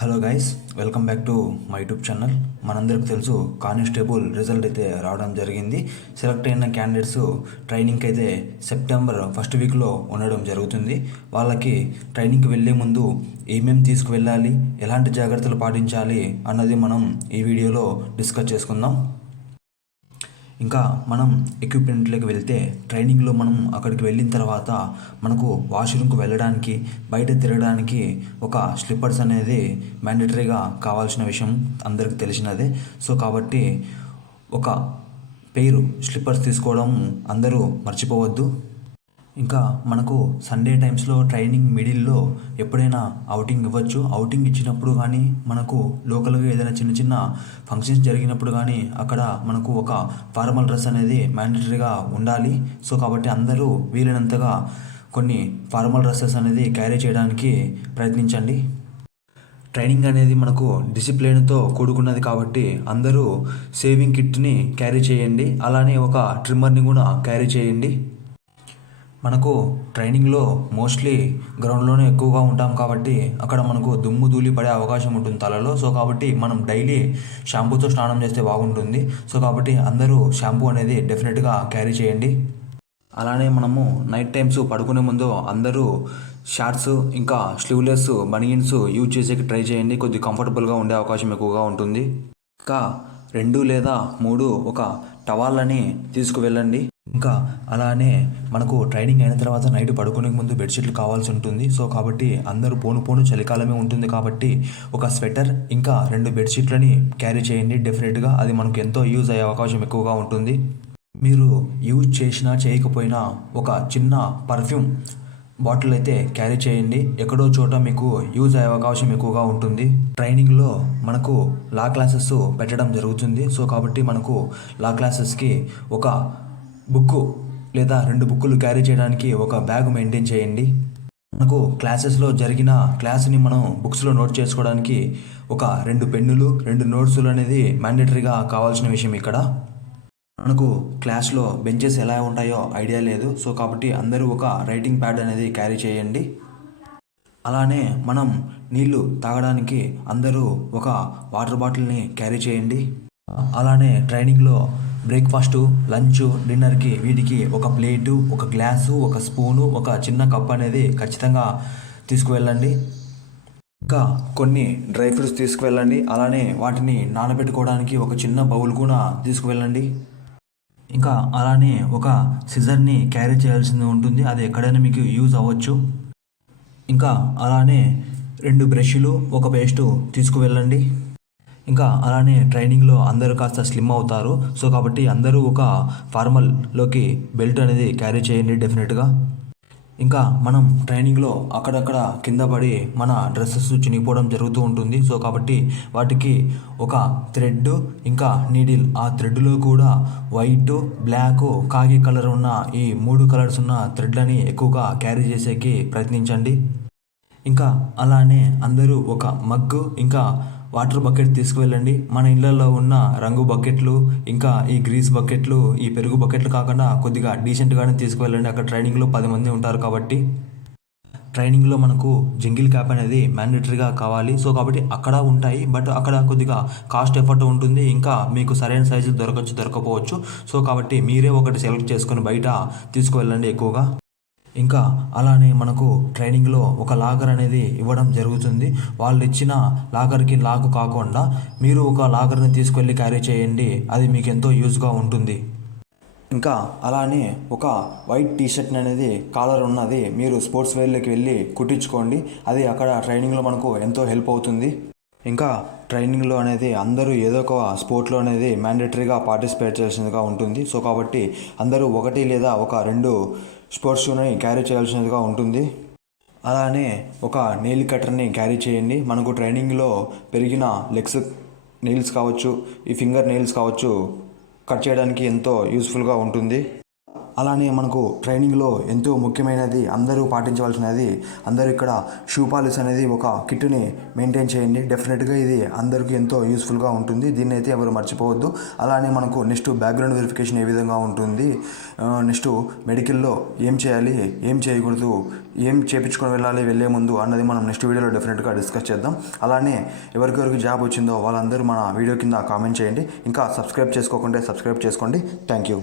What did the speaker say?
Hello guys, welcome back to my YouTube channel. మనందరికీ తెలుసు, constable result అయితే రావడం జరిగింది. సెలెక్ట్ అయిన క్యాండిడేట్స్ ట్రైనింగ్కి అయితే సెప్టెంబర్ ఫస్ట్ వీక్లో ఉండడం జరుగుతుంది. వాళ్ళకి ట్రైనింగ్కి వెళ్ళే ముందు ఏమేమి తీసుకువెళ్ళాలి, ఎలాంటి జాగ్రత్తలు పాటించాలి అన్నది మనం ఈ వీడియోలో డిస్కస్ చేసుకుందాం. ఇంకా మనం ఎక్విప్మెంట్లోకి వెళ్తే ట్రైనింగ్లో మనం అక్కడికి వెళ్ళిన తర్వాత మనకు వాష్రూమ్కి వెళ్ళడానికి, బయట తిరగడానికి ఒక స్లిప్పర్స్ అనేది మ్యాండేటరీగా కావాల్సిన విషయం అందరికీ తెలిసినదే. సో కాబట్టి ఒక పెయిర్ స్లిప్పర్స్ తీసుకోవడం అందరూ మర్చిపోవద్దు. ఇంకా మనకు సండే టైమ్స్లో ట్రైనింగ్ మిడిల్లో ఎప్పుడైనా అవుటింగ్ ఇవ్వచ్చు. అవుటింగ్ ఇచ్చినప్పుడు కానీ, మనకు లోకల్గా ఏదైనా చిన్న చిన్న ఫంక్షన్స్ జరిగినప్పుడు కానీ అక్కడ మనకు ఒక ఫార్మల్ డ్రెస్ అనేది మ్యాండేటరీగా ఉండాలి. సో కాబట్టి అందరూ వీలైనంతగా కొన్ని ఫార్మల్ డ్రెస్సెస్ అనేది క్యారీ చేయడానికి ప్రయత్నించండి. ట్రైనింగ్ అనేది మనకు డిసిప్లిన్తో కూడుకున్నది కాబట్టి అందరూ సేవింగ్ కిట్ని క్యారీ చేయండి. అలానే ఒక ట్రిమ్మర్ని కూడా క్యారీ చేయండి. మనకు ట్రైనింగ్లో మోస్ట్లీ గ్రౌండ్లోనే ఎక్కువగా ఉంటాం కాబట్టి అక్కడ మనకు దుమ్ము ధూళి పడే అవకాశం ఉంటుంది తలలో. సో కాబట్టి మనం డైలీ షాంపూతో స్నానం చేస్తే బాగుంటుంది. సో కాబట్టి అందరూ షాంపూ అనేది డెఫినెట్గా క్యారీ చేయండి. అలానే మనము నైట్ టైమ్స్ పడుకునే ముందు అందరూ షార్ట్స్ ఇంకా స్లీవ్లెస్ బనియన్స్ యూజ్ చేసేకి ట్రై చేయండి. కొద్దిగా కంఫర్టబుల్గా ఉండే అవకాశం ఎక్కువగా ఉంటుంది. ఇంకా 2 లేదా 3 ఒక టవాళ్ళని తీసుకువెళ్ళండి. ఇంకా అలానే మనకు ట్రైనింగ్ అయిన తర్వాత నైట్ పడుకునే ముందు బెడ్షీట్లు కావాల్సి ఉంటుంది. సో కాబట్టి అందరూ పోను చలికాలమే ఉంటుంది కాబట్టి ఒక స్వెటర్ ఇంకా 2 బెడ్షీట్లని క్యారీ చేయండి. డెఫినెట్గా అది మనకు ఎంతో యూజ్ అయ్యే అవకాశం ఎక్కువగా ఉంటుంది. మీరు యూజ్ చేసినా చేయకపోయినా ఒక చిన్న పర్ఫ్యూమ్ బాటిల్ అయితే క్యారీ చేయండి. ఎక్కడో చోట మీకు యూజ్ అయ్యే అవకాశం ఎక్కువగా ఉంటుంది. ట్రైనింగ్లో మనకు లా క్లాసెస్ పెట్టడం జరుగుతుంది. సో కాబట్టి మనకు లా క్లాసెస్కి ఒక బుక్కు లేదా 2 బుక్కులు క్యారీ చేయడానికి ఒక బ్యాగ్ మెయింటైన్ చేయండి. మనకు క్లాసెస్లో జరిగిన క్లాస్ని మనం బుక్స్లో నోట్ చేసుకోవడానికి ఒక 2 పెన్నులు, 2 నోట్సులు అనేది మ్యాండేటరీగా కావాల్సిన విషయం. ఇక్కడ మనకు క్లాస్లో బెంచెస్ ఎలా ఉంటాయో ఐడియా లేదు. సో కాబట్టి అందరూ ఒక రైటింగ్ ప్యాడ్ అనేది క్యారీ చేయండి. అలానే మనం నీళ్లు తాగడానికి అందరూ ఒక వాటర్ బాటిల్ని క్యారీ చేయండి. అలానే ట్రైనింగ్లో బ్రేక్ఫాస్టు, లంచ్, డిన్నర్కి వీటికి ఒక ప్లేటు, ఒక గ్లాసు, ఒక స్పూను, ఒక చిన్న కప్ అనేది ఖచ్చితంగా తీసుకువెళ్ళండి. ఇంకా కొన్ని డ్రై ఫ్రూట్స్ తీసుకువెళ్ళండి. అలానే వాటిని నానబెట్టుకోవడానికి ఒక చిన్న బౌల్ కూడా తీసుకువెళ్ళండి. ఇంకా అలానే ఒక సిజర్ని క్యారీ చేయాల్సింది ఉంటుంది. అది ఎక్కడైనా మీకు యూజ్ అవ్వచ్చు. ఇంకా అలానే 2 బ్రష్లు, ఒక పేస్టు తీసుకువెళ్ళండి. ఇంకా అలానే ట్రైనింగ్లో అందరూ కాస్త స్లిమ్ అవుతారు. సో కాబట్టి అందరూ ఒక ఫార్మల్లోకి బెల్ట్ అనేది క్యారీ చేయండి డెఫినెట్గా. ఇంకా మనం ట్రైనింగ్లో అక్కడక్కడ కింద పడి మన డ్రెస్సెస్ చినిగిపోవడం జరుగుతూ ఉంటుంది. సో కాబట్టి వాటికి ఒక థ్రెడ్ ఇంకా నీడిల్, ఆ థ్రెడ్లో కూడా వైట్, బ్లాక్, కాకి కలర్ ఉన్న ఈ 3 కలర్స్ ఉన్న థ్రెడ్లని ఎక్కువగా క్యారీ చేసేకి ప్రయత్నించండి. ఇంకా అలానే అందరూ ఒక మగ్గు ఇంకా వాటర్ బకెట్ తీసుకువెళ్ళండి. మన ఇళ్లలో ఉన్న రంగు బకెట్లు ఇంకా ఈ గ్రీస్ బకెట్లు, ఈ పెరుగు బకెట్లు కాకుండా కొద్దిగా డీసెంట్గానే తీసుకువెళ్ళండి. అక్కడ ట్రైనింగ్లో 10 మంది ఉంటారు కాబట్టి. ట్రైనింగ్లో మనకు జంగిల్ క్యాప్ అనేది మ్యాండేటరీగా కావాలి. సో కాబట్టి అక్కడ ఉంటాయి, బట్ అక్కడ కొద్దిగా కాస్ట్ ఎఫర్ట్ ఉంటుంది. ఇంకా మీకు సరైన సైజు దొరకపోవచ్చు. సో కాబట్టి మీరే ఒకటి సెలెక్ట్ చేసుకొని బయట తీసుకువెళ్ళండి ఎక్కువగా. ఇంకా అలానే మనకు ట్రైనింగ్లో ఒక లాకర్ అనేది ఇవ్వడం జరుగుతుంది. వాళ్ళు ఇచ్చిన లాకర్కి లాక్ కాకుండా మీరు ఒక లాకర్ని తీసుకెళ్ళి క్యారీ చేయండి. అది మీకు ఎంతో యూజ్గా ఉంటుంది. ఇంకా అలానే ఒక వైట్ టీషర్ట్ అనేది కాలర్ ఉన్నది మీరు స్పోర్ట్స్ వేర్లోకి వెళ్ళి కుట్టించుకోండి. అది అక్కడ ట్రైనింగ్లో మనకు ఎంతో హెల్ప్ అవుతుంది. ఇంకా ట్రైనింగ్లో అనేది అందరూ ఏదో ఒక స్పోర్ట్లో అనేది మ్యాండేటరీగా పార్టిసిపేట్ చేయాల్సిందిగా ఉంటుంది. సో కాబట్టి అందరూ 1 లేదా ఒక 2 స్పోర్ట్స్ షూని క్యారీ చేయాల్సినదిగా ఉంటుంది. అలానే ఒక నెయిల్ కట్టర్ని క్యారీ చేయండి. మనకు ట్రైనింగ్లో పెరిగిన లెగ్స్ నెయిల్స్ కావచ్చు, ఈ ఫింగర్ నెయిల్స్ కావచ్చు, కట్ చేయడానికి ఎంతో యూస్ఫుల్గా ఉంటుంది. అలానే మనకు ట్రైనింగ్లో ఎంతో ముఖ్యమైనది అందరూ పాటించవలసినది, అందరూ ఇక్కడ షూ పాలిష్ అనేది ఒక కిట్ని మెయింటైన్ చేయండి. డెఫినెట్గా ఇది అందరికీ ఎంతో యూస్ఫుల్గా ఉంటుంది. దీన్ని అయితే ఎవరు మర్చిపోవద్దు. అలానే మనకు నెక్స్ట్ బ్యాక్గ్రౌండ్ వెరిఫికేషన్ ఏ విధంగా ఉంటుంది, నెక్స్ట్ మెడికల్లో ఏం చేయాలి, ఏం చేయకూడదు, ఏం చేయించుకొని వెళ్ళే ముందు అన్నది మనం నెక్స్ట్ వీడియోలో డెఫినెట్గా డిస్కస్ చేద్దాం. అలానే ఎవరికెవరికి జాబ్ వచ్చిందో వాళ్ళందరూ మన వీడియో కింద కామెంట్ చేయండి. ఇంకా సబ్స్క్రైబ్ చేసుకోకుంటే సబ్స్క్రైబ్ చేసుకోండి. Thank you.